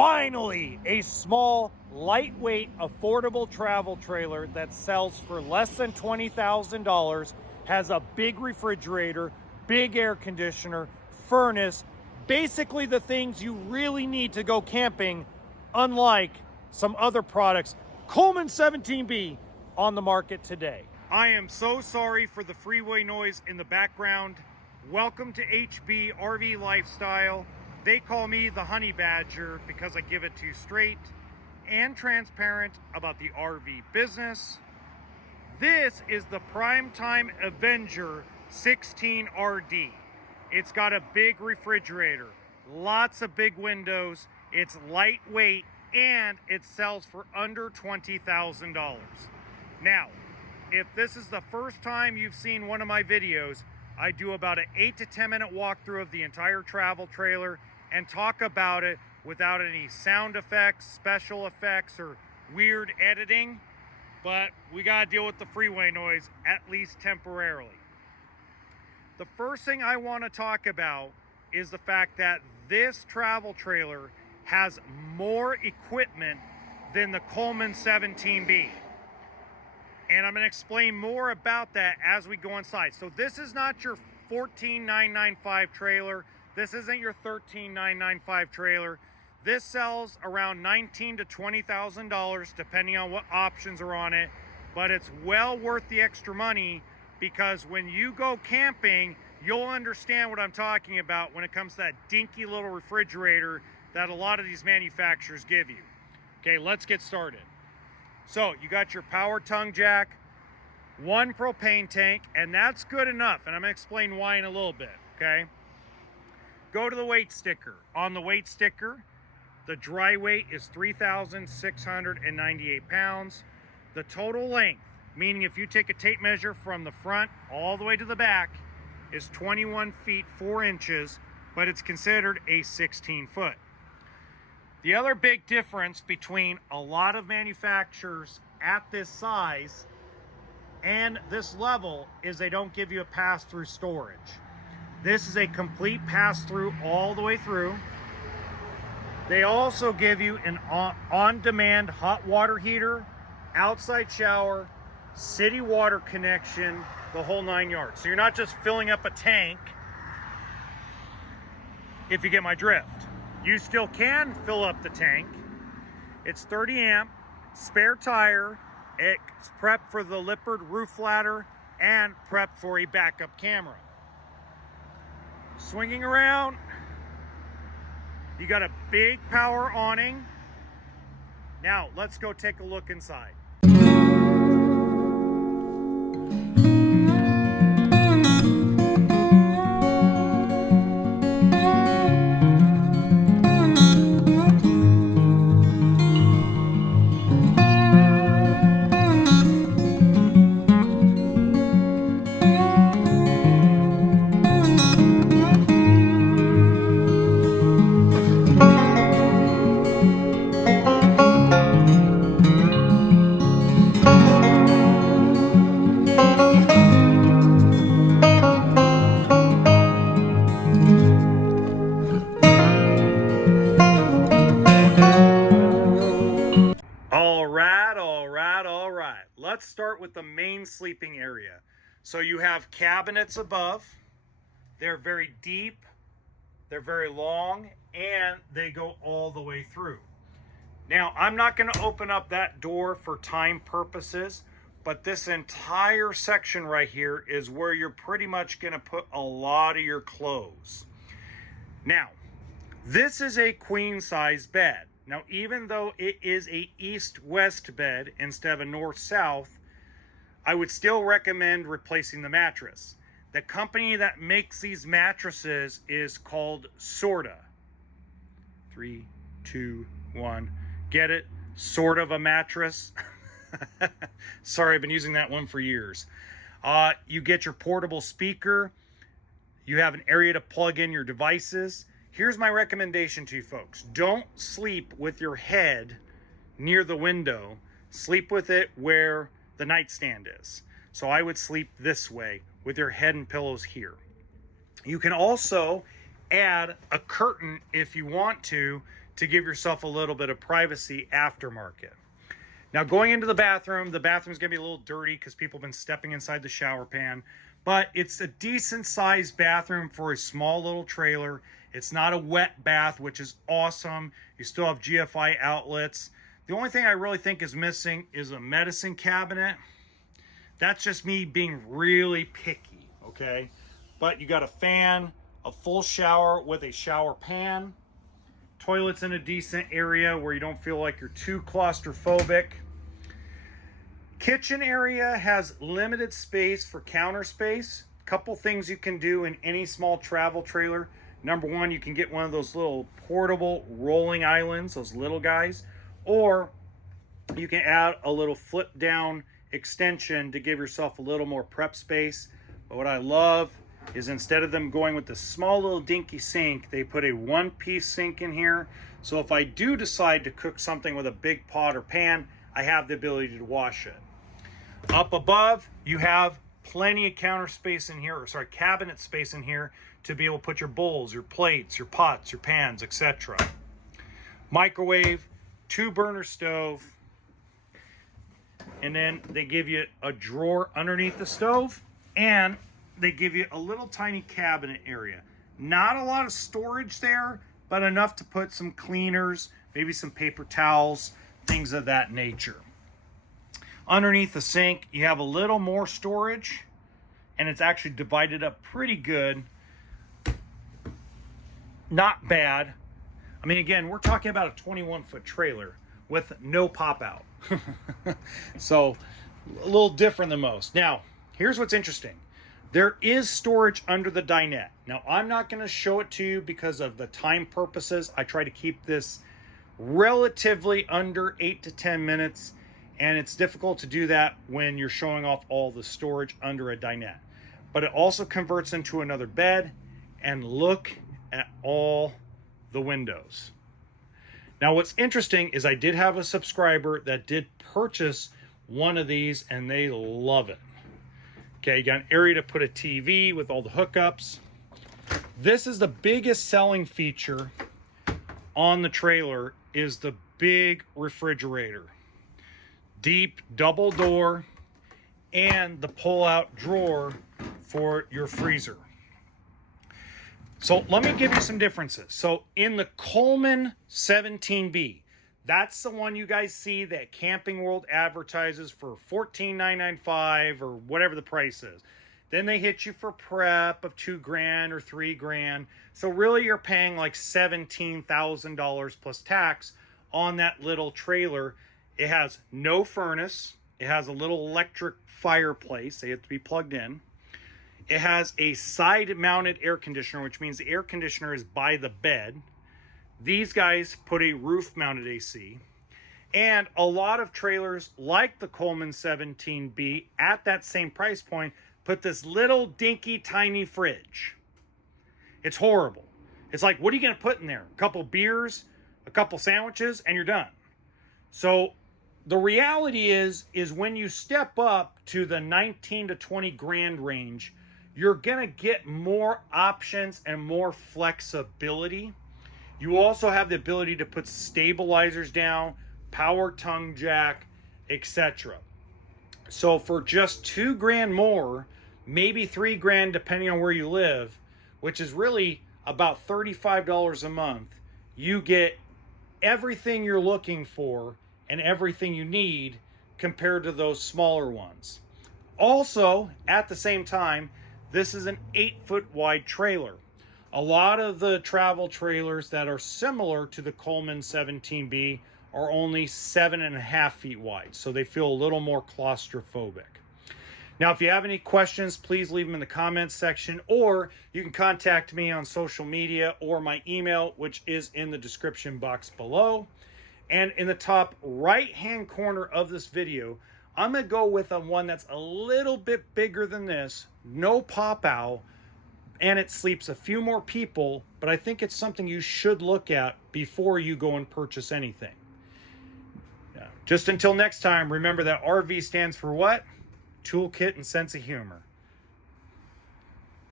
Finally, a small, lightweight, affordable travel trailer that sells for less than $20,000, has a big refrigerator, big air conditioner, furnace, basically the things you really need to go camping, unlike some other products. Coleman 17B on the market today. I am so sorry for the freeway noise in the background. Welcome to HB RV Lifestyle. They call me the Honey Badger because I give it to you straight and transparent about the RV business. This is the Primetime Avenger 16RD. It's got a big refrigerator, lots of big windows, it's lightweight, and it sells for under $20,000. Now, if this is the first time you've seen one of my videos, I do about an 8 to 10 minute walkthrough of the entire travel trailer and talk about it without any sound effects, special effects, or weird editing. But we gotta deal with the freeway noise, at least temporarily. The first thing I want to talk about is the fact that this travel trailer has more equipment than the Coleman 17B. And I'm going to explain more about that as we go inside. So this is not your $14,995 trailer. This isn't your $13,995 trailer. This sells around $19,000 to $20,000 depending on what options are on it. But it's well worth the extra money because when you go camping, you'll understand what I'm talking about when it comes to that dinky little refrigerator that a lot of these manufacturers give you. Okay, let's get started. So you got your power tongue jack, one propane tank, and that's good enough. And I'm gonna explain why in a little bit, okay? Go to the weight sticker. On the weight sticker, the dry weight is 3,698 pounds. The total length, meaning if you take a tape measure from the front all the way to the back, is 21 feet 4 inches, but it's considered a 16 foot. The other big difference between a lot of manufacturers at this size and this level is they don't give you a pass-through storage. This is a complete pass-through all the way through. They also give you an on-demand hot water heater, outside shower, city water connection, the whole 9 yards. So you're not just filling up a tank, if you get my drift. You still can fill up the tank. It's 30 amp, spare tire, it's prepped for the Lippert roof ladder, and prepped for a backup camera. Swinging around, you got a big power awning. Now, let's go take a look inside. All right. Let's start with the main sleeping area. So you have cabinets above. They're very deep, they're very long, and they go all the way through. Now, I'm not going to open up that door for time purposes, but this entire section right here is where you're pretty much going to put a lot of your clothes. Now, this is a queen size bed. Now, even though it is a east-west bed instead of a north-south, I would still recommend replacing the mattress. The company that makes these mattresses is called Sorta. 3, 2, 1. Get it? Sort of a mattress. Sorry, I've been using that one for years. You get your portable speaker. You have an area to plug in your devices. Here's my recommendation to you folks. Don't sleep with your head near the window. Sleep with it where the nightstand is. So I would sleep this way with your head and pillows here. You can also add a curtain if you want to to give yourself a little bit of privacy aftermarket. Now, going into the bathroom's gonna be a little dirty because people have been stepping inside the shower pan, but it's a decent sized bathroom for a small little trailer. It's not a wet bath, which is awesome. You still have GFI outlets. The only thing I really think is missing is a medicine cabinet. That's just me being really picky, okay? But you got a fan, a full shower with a shower pan, toilets in a decent area where you don't feel like you're too claustrophobic. Kitchen area has limited space for counter space. Couple things you can do in any small travel trailer. Number one, you can get one of those little portable rolling islands, those little guys, or you can add a little flip down extension to give yourself a little more prep space. But what I love is instead of them going with the small little dinky sink, they put a one-piece sink in here. So if I do decide to cook something with a big pot or pan, I have the ability to wash it. Up above, you have plenty of counter space in here, or sorry, cabinet space in here to be able to put your bowls, your plates, your pots, your pans, etc. Microwave, 2-burner stove, and then they give you a drawer underneath the stove, and they give you a little tiny cabinet area. Not a lot of storage there, but enough to put some cleaners, maybe some paper towels, things of that nature. Underneath the sink, you have a little more storage, and it's actually divided up pretty good. Not bad. I mean, again, we're talking about a 21-foot trailer with no pop out. So a little different than most. Now, here's what's interesting. There is storage under the dinette. Now, I'm not going to show it to you because of the time purposes. I try to keep this relatively under 8 to 10 minutes, and it's difficult to do that when you're showing off all the storage under a dinette. But it also converts into another bed, and look at all the windows. Now, what's interesting is I did have a subscriber that did purchase one of these, and they love it. Okay, you got an area to put a TV with all the hookups. This is the biggest selling feature on the trailer, is the big refrigerator. Deep double door and the pull-out drawer for your freezer. So let me give you some differences. So in the Coleman 17B, that's the one you guys see that Camping World advertises for $14,995 or whatever the price is. Then they hit you for prep of $2,000 or $3,000. So really you're paying like $17,000 plus tax on that little trailer. It has no furnace. It has a little electric fireplace. They have to be plugged in. It has a side-mounted air conditioner, which means the air conditioner is by the bed. These guys put a roof-mounted AC. And a lot of trailers, like the Coleman 17B, at that same price point, put this little dinky tiny fridge. It's horrible. It's like, what are you going to put in there? A couple beers, a couple sandwiches, and you're done. So the reality is when you step up to the 19 to 20 grand range, you're going to get more options and more flexibility. You also have the ability to put stabilizers down, power tongue jack, etc. So for just $2,000 more, maybe $3,000 depending on where you live, which is really about $35 a month, you get everything you're looking for and everything you need compared to those smaller ones. Also, at the same time, this is an 8-foot wide trailer. A lot of the travel trailers that are similar to the Coleman 17B are only 7.5 feet wide, so they feel a little more claustrophobic. Now, if you have any questions, please leave them in the comments section, or you can contact me on social media or my email, which is in the description box below. And in the top right-hand corner of this video, I'm going to go with one that's a little bit bigger than this, no pop-out, and it sleeps a few more people, but I think it's something you should look at before you go and purchase anything. Just until next time, remember that RV stands for what? Toolkit and sense of humor.